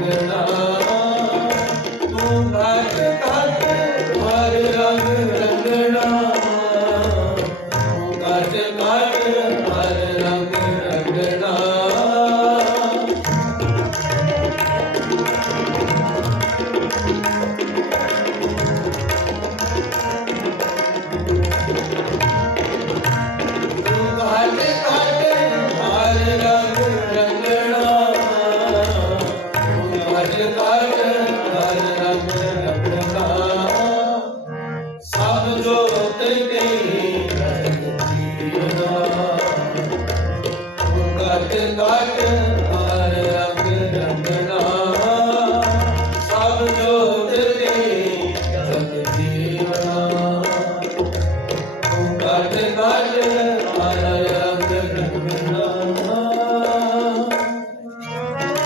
Thank.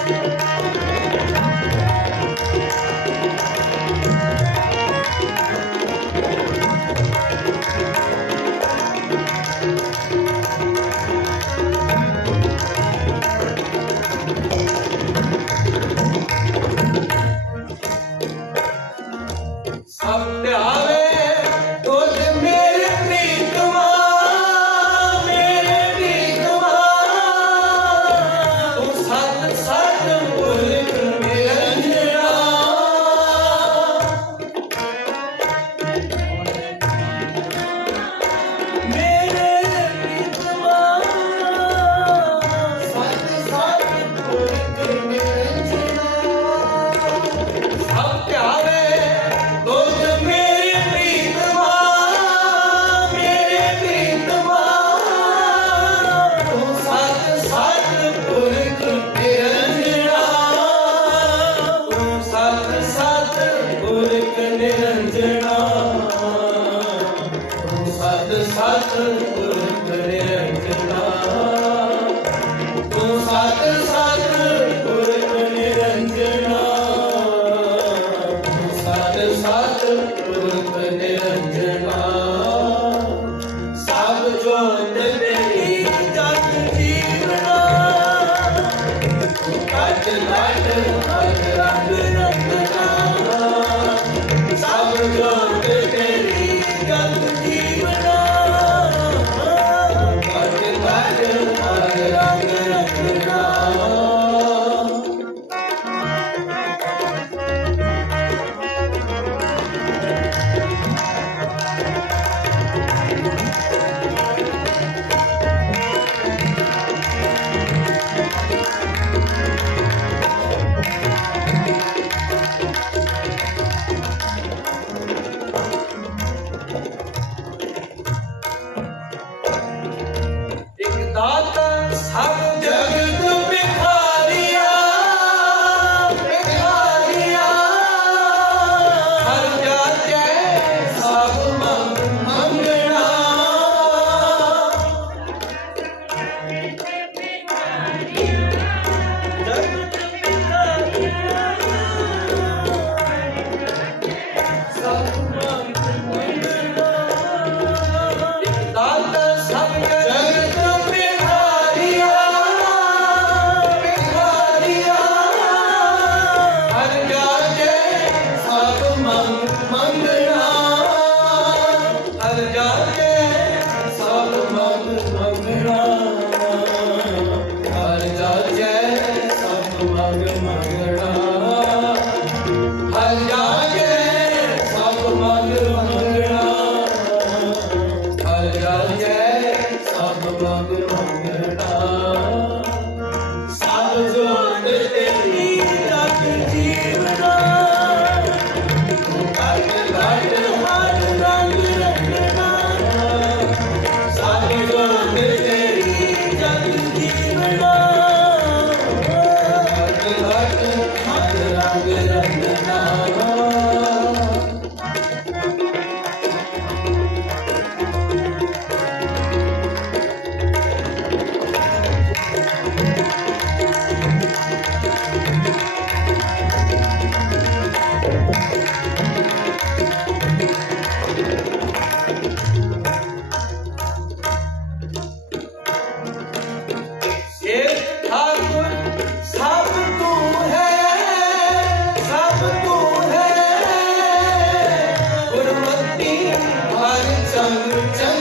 ਸਭ How Come on, come on.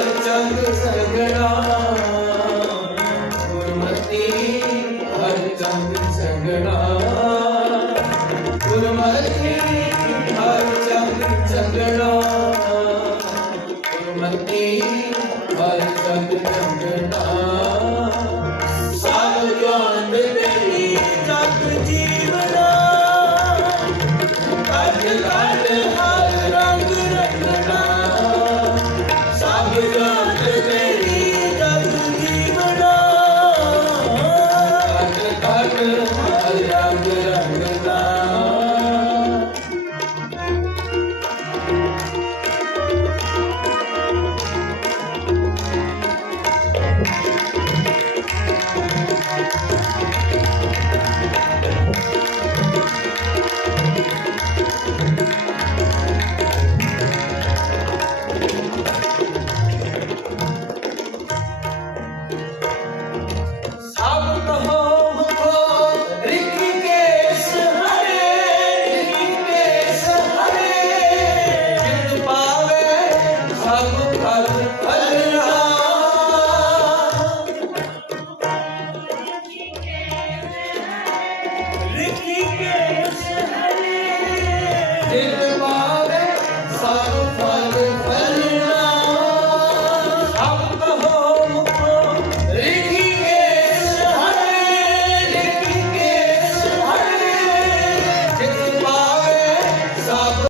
Chand सगड़ा